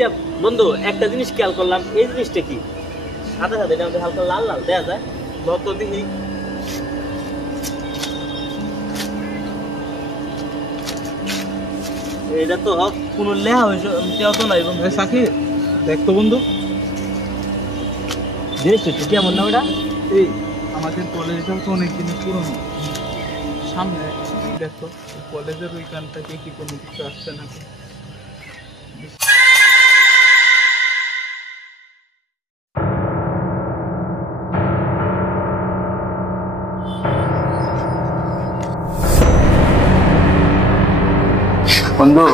আচ্ছা বন্ধু, একটা জিনিস খেয়াল করলাম, এই জিনিসটা কি? সাথে সাথে এটা আমাদের হালকা লাল লাল দেখা যায়। যত দেখি এটা তো কোনো লেহা হয়েছে তো নাই বন্ধু। সাকি দেখ তো বন্ধু, জিনিসটা কি কেমন না ওটা? এই আমাদের কলেজটা তো অনেকদিন পুরনো। সামনে দেখো কলেজের ওইখান থেকে কি কোনো কিছু আসছে নাকি। বন্ধু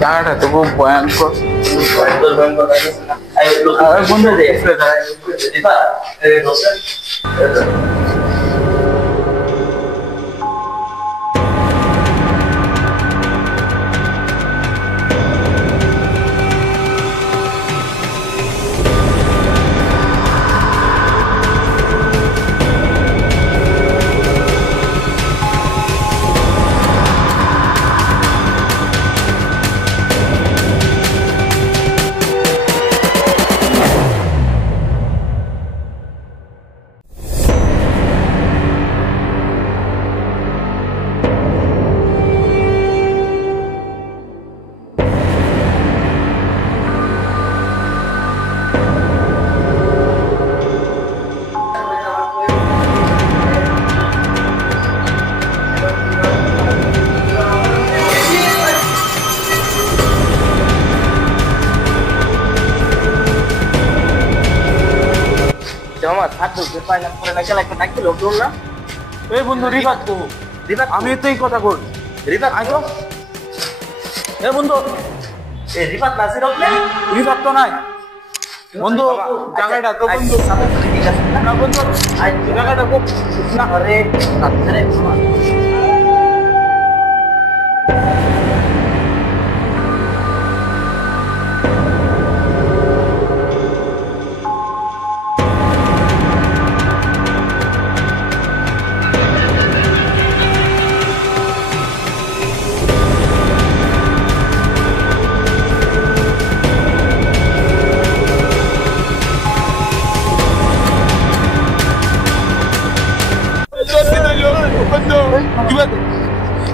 জায়গাটা তো খুব ভয়ঙ্কর। বন্ধু এই বন্ধু রিফাত তো, আমি তো এই কথা কই। রিফাত আইছো? এ বন্ধু, এই রিফাত নাসির হবে? রিফাত তো নাই বন্ধু। জায়গাটা তো বন্ধু না বন্ধু, জায়গাটা খুব না। আরে আরে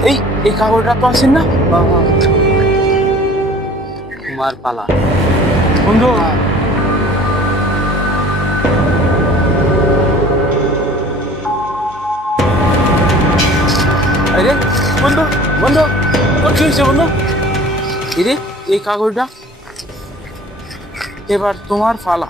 এই এই কাগজটা তো আসেন না তোমার পালা বন্ধু। আরে বন্ধু বন্ধু, তোর কি হয়েছে বন্ধু? এরে এই কাগজটা, এবার তোমার ফালা।